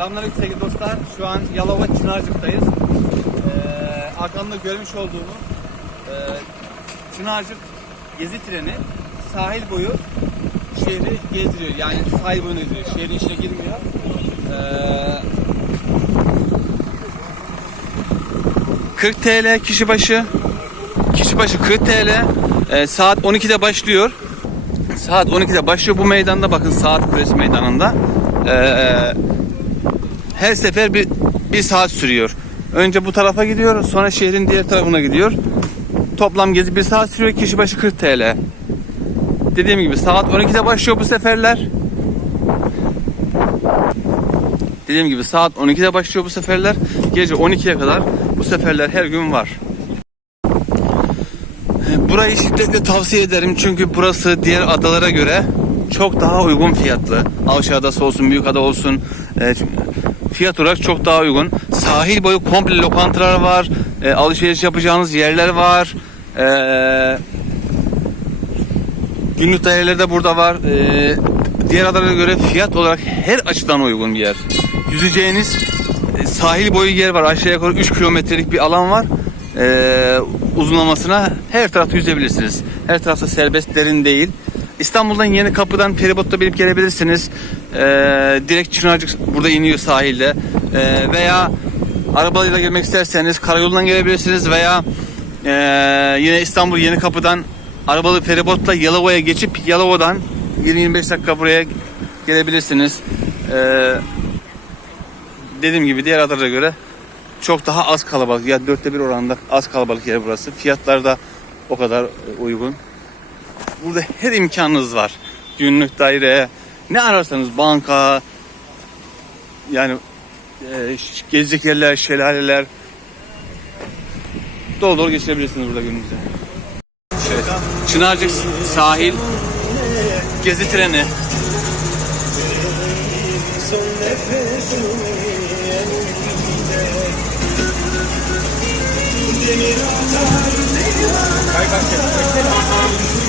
Selamünaleyküm sevgili dostlar. Şu an Yalova Çınarcık'tayız. Ee, arkamda görmüş olduğunuz e, Çınarcık gezi treni sahil boyu şehri gezdiriyor. Yani sahil boyunu gezdiriyor. Şehrin içine girmiyor. Ee, 40 TL kişi başı. Kişi başı 40 TL. Ee, saat 12'de başlıyor. Saat 12'de başlıyor bu meydanda bakın saat kulesi meydanında. Ee, her sefer bir, bir saat sürüyor. Önce bu tarafa gidiyor sonra şehrin diğer tarafına gidiyor. Toplam gezi bir saat sürüyor kişi başı 40 TL. Dediğim gibi saat 12'de başlıyor bu seferler. Dediğim gibi saat 12'de başlıyor bu seferler. Gece 12'ye kadar bu seferler her gün var. Burayı şiddetle tavsiye ederim çünkü burası diğer adalara göre çok daha uygun fiyatlı. Avşa Adası olsun, Büyük Ada olsun e, fiyat olarak çok daha uygun. Sahil boyu komple lokantalar var, e, alışveriş yapacağınız yerler var. E, günlük daireler de burada var. E, diğer adalara göre fiyat olarak her açıdan uygun bir yer. Yüzeceğiniz e, sahil boyu yer var. Aşağı yukarı 3 kilometrelik bir alan var. Ee, uzunlamasına her tarafta yüzebilirsiniz. Her tarafta serbest derin değil. İstanbul'dan yeni kapıdan feribotla binip gelebilirsiniz. Ee, direkt Çınarcık burada iniyor sahilde. Ee, veya arabayla gelmek isterseniz karayolundan gelebilirsiniz veya ee, yine İstanbul yeni kapıdan arabalı feribotla Yalova'ya geçip Yalova'dan 20-25 dakika buraya gelebilirsiniz. Ee, dediğim gibi diğer adalara göre çok daha az kalabalık. Ya dörtte bir oranında az kalabalık yer burası. Fiyatlar da o kadar uygun. Burada her imkanınız var. Günlük daire, ne ararsanız banka, yani e, gezecek yerler, şelaleler. Dolu dolu geçirebilirsiniz burada gününüzü. Evet. Çınarcık sahil gezi treni.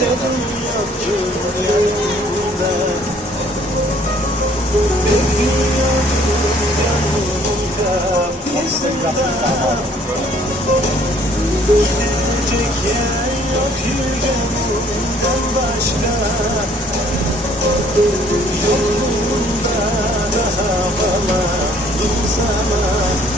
Yoktu yanımda Bir gün yoktu yanımda Aslında Gidecek yer yok yüreğimden başka Yolunda daha bağlandım sana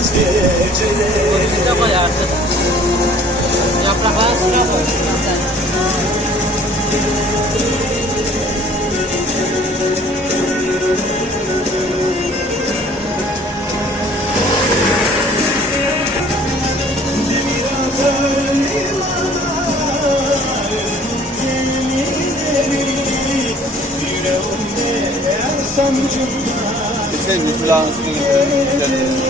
Önünde koy artık. Yaprakları sıra koy. Sen Müslüman'ın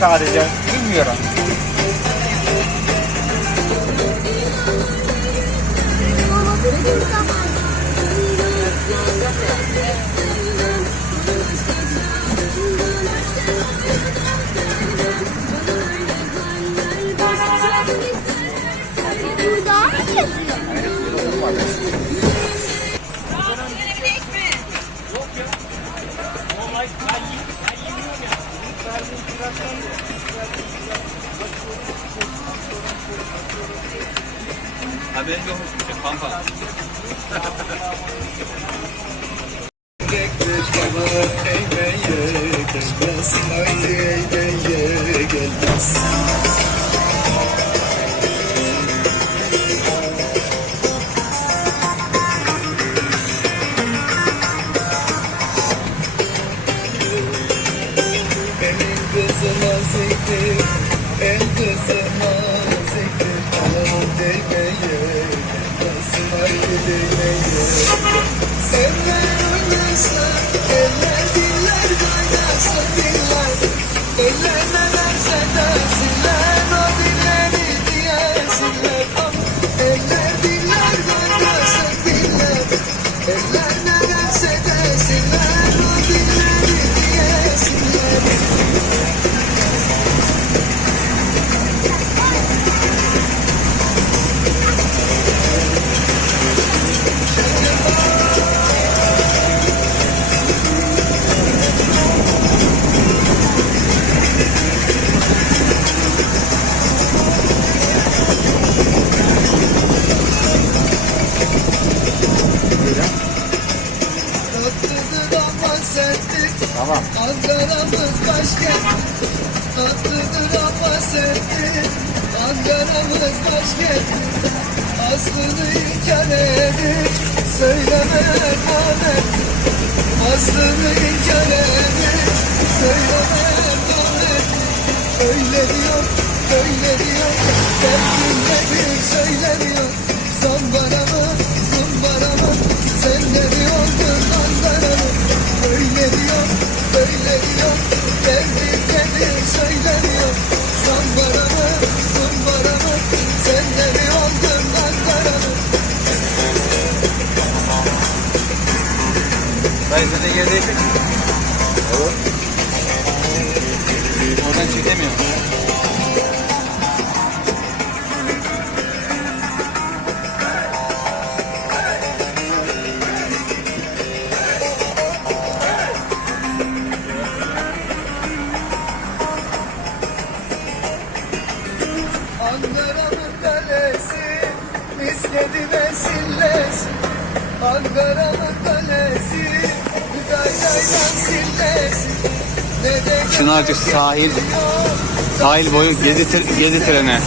sadece. Haberin yokmuş bir şey pampa. Çınarcık sahil sahil boyu gezi, gezi treni.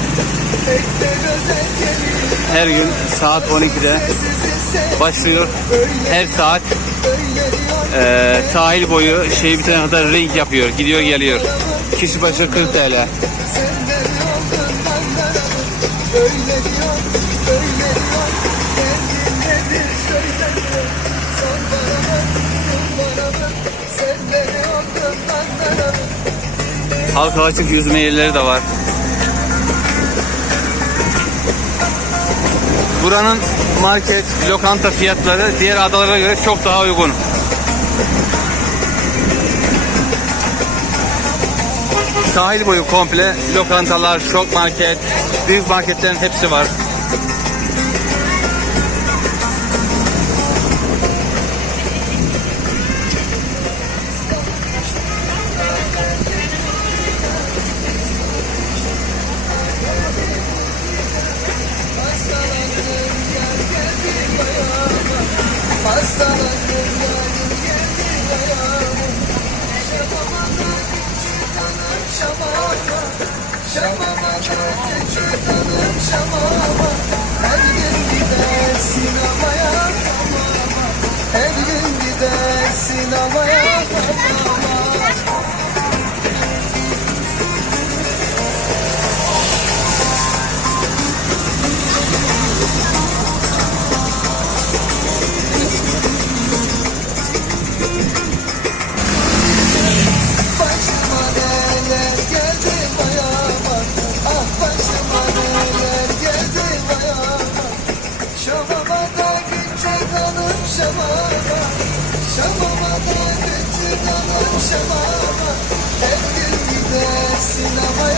Her gün saat 12'de başlıyor. Her saat e, sahil boyu şey bitene kadar ring yapıyor. Gidiyor geliyor. Kişi başı 40 TL. Öyle diyor. Halka açık yüzme yerleri de var. Buranın market, lokanta fiyatları diğer adalara göre çok daha uygun. Sahil boyu komple lokantalar, şok market, büyük marketlerin hepsi var. Aman şebaba Her gün gidersin havaya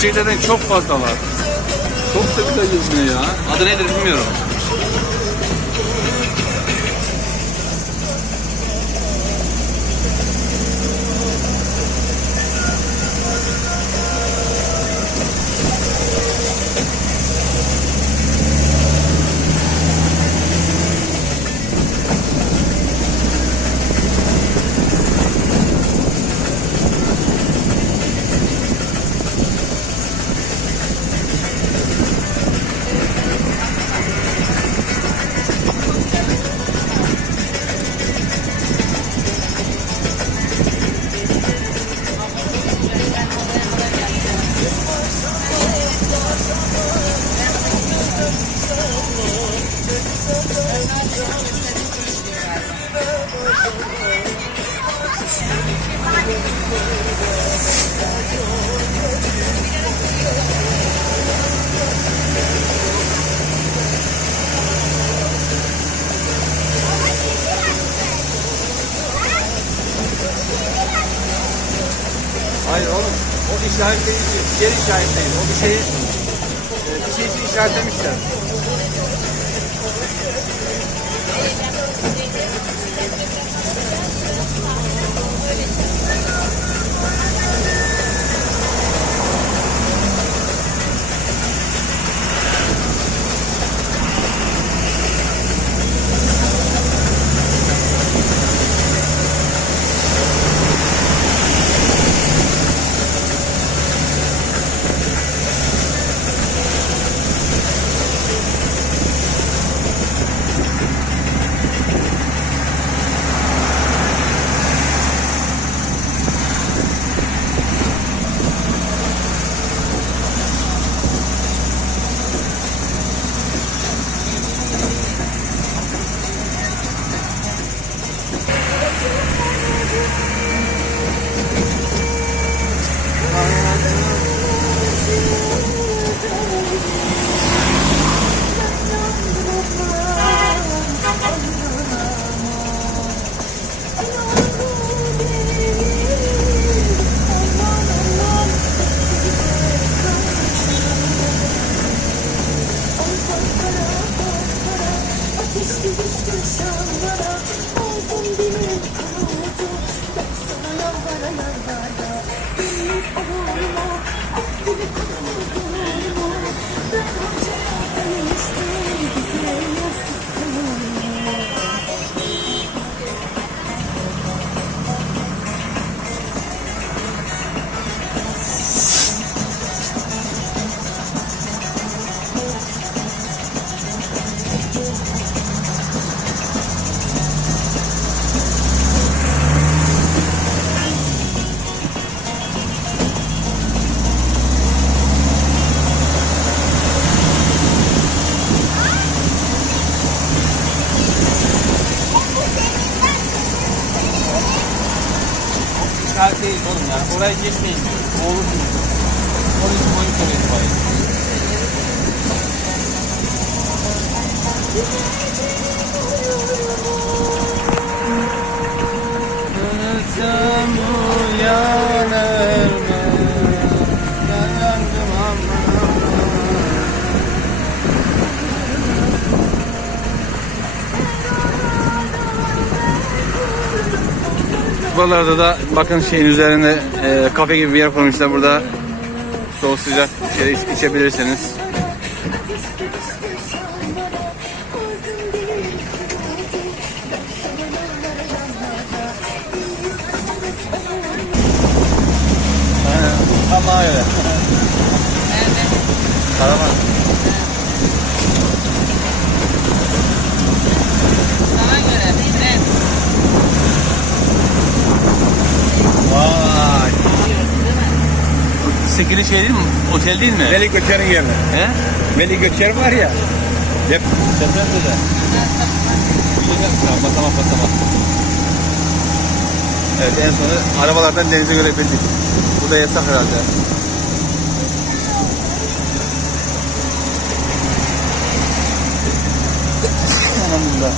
şeylerden çok fazla var. Çok da güzel yüzme ya. Adı nedir bilmiyorum. Olay geçmeyin. Oğlusunuz. Buralarda da bakın şeyin üzerinde e, kafe gibi bir yer kurmuşlar. Burada soğuk sıcak içeri iç- içebilirsiniz. Tam bana göre. Karaman. Sekili şey değil mi? Otel değil mi? Melik Göçer'in yerine. He? Melik Göçer var ya. Hep depremde de. Basamak basamak. Evet en sonu arabalardan denize görebildik. Bu da yasak herhalde. Anamında.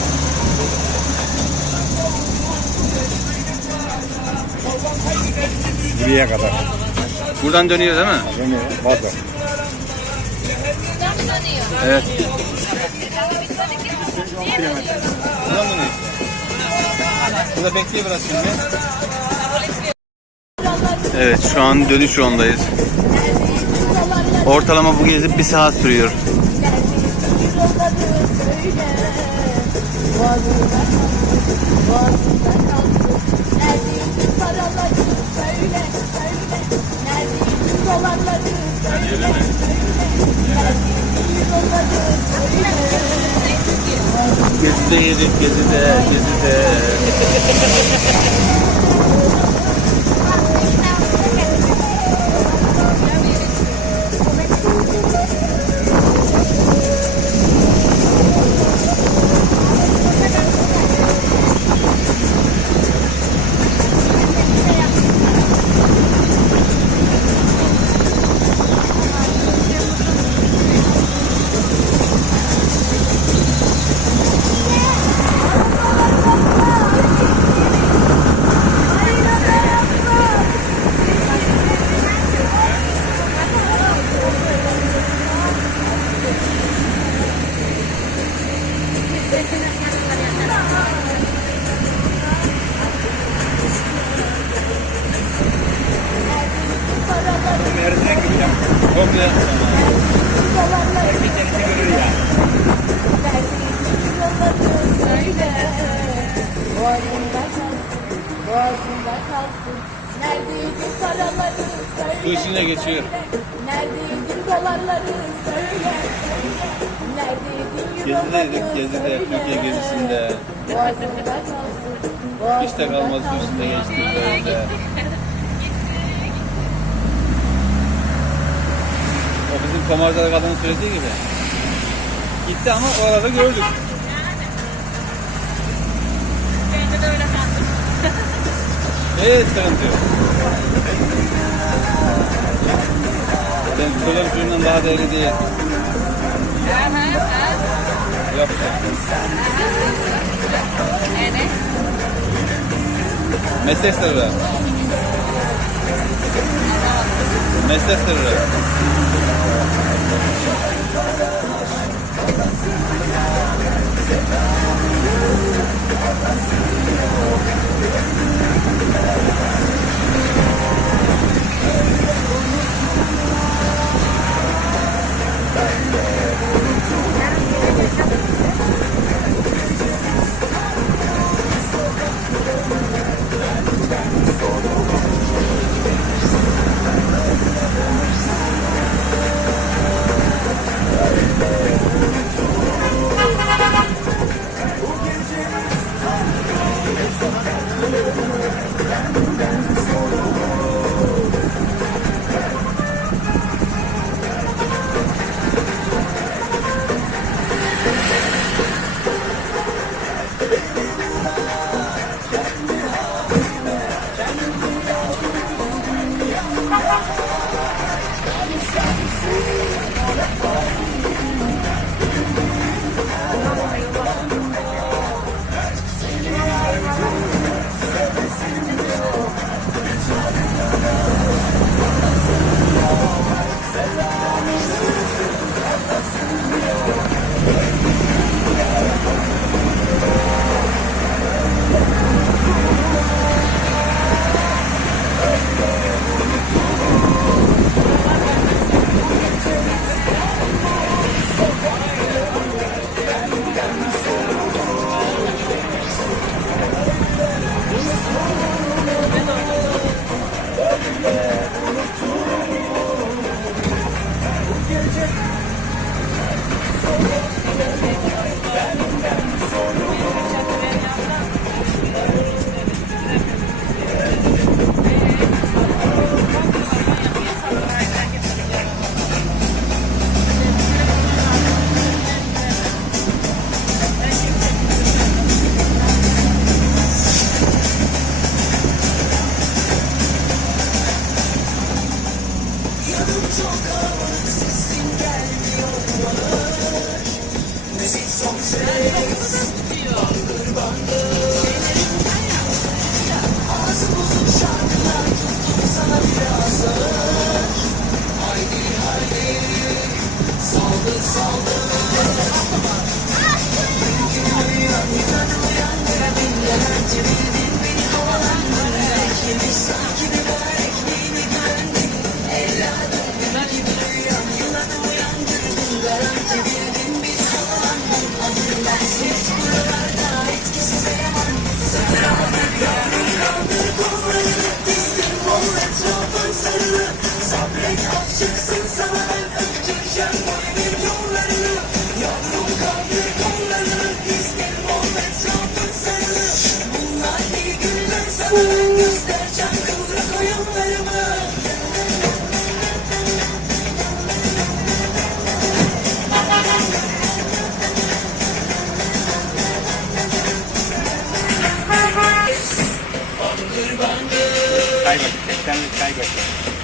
Buraya kadar. Buradan dönüyor değil mi? Yani fazla. Evet. Buradan dönüyor. Burada bekliyor biraz şimdi. Evet şu an dönüş yolundayız. Ortalama bu gezi bir saat sürüyor. Gezide yedik, gezide, gezide. Gezideydik, gezide, Türkiye gezisinde. Hiç de kalmaz içinde geçti böyle. O bizim komarcada kadının söylediği gibi. Gitti ama orada gördük. De öyle sandım. Evet sıkıntı yok. Ben dolar üzerinden daha değerli değil. Yok. Ne ne? Meslek sırrı. Meslek sırrı.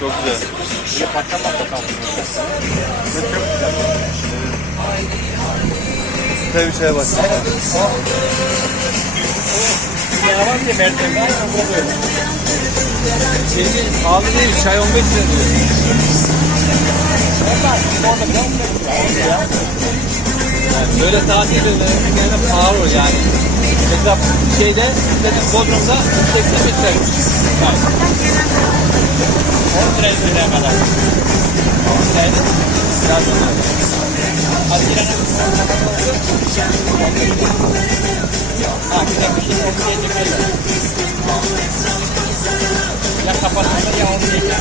Çok güzel. Böyle patlam patlam. Bu çok güzel. Süper bir şeye bak. Ya böyle. Şimdi pahalı değil. Çay 15 lira diyor. Ondan orada bile 15 lira. Ya. Böyle tatil ürünlerine pahalı yani. Mesela şeyde, mesela Bodrum'da 85 lira. Yani 10 liraya söyleye kadar. 10 liraydı. biraz onlar. Girelim. Ha, bir şey öyle. Ya kapatılır ya olmayacak.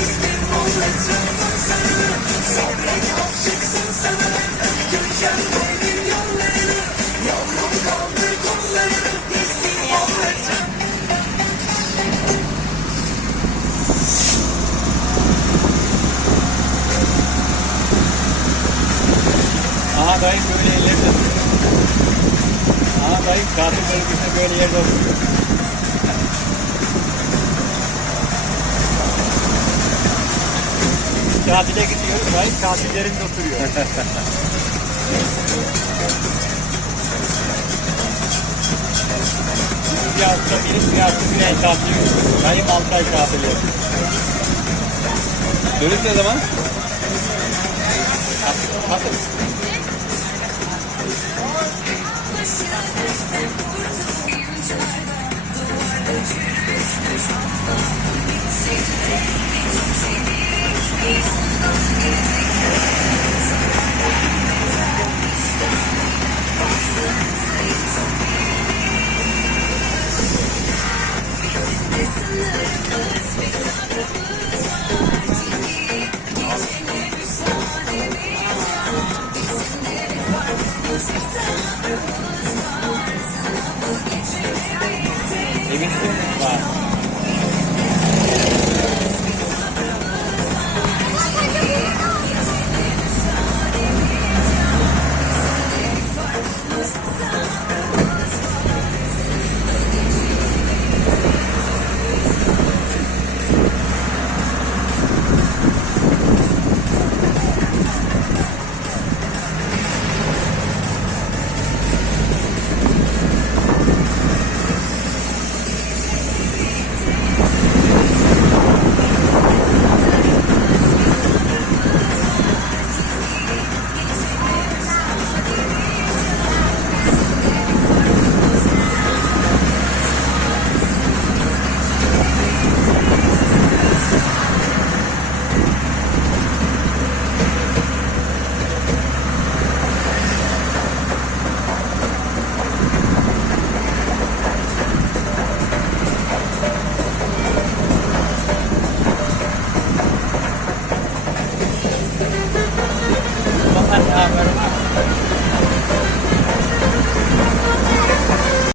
Aha dayı böyle yerlerde oturuyor. Aha dayı tatil bölgesinde böyle yerde oturuyor. Tatile gidiyoruz, dayı tatil yerinde oturuyor. bir hafta bir, bir hafta bir ay tatil. Dayım altı ay tatil yapıyor. Dönüş ne zaman? Bakın.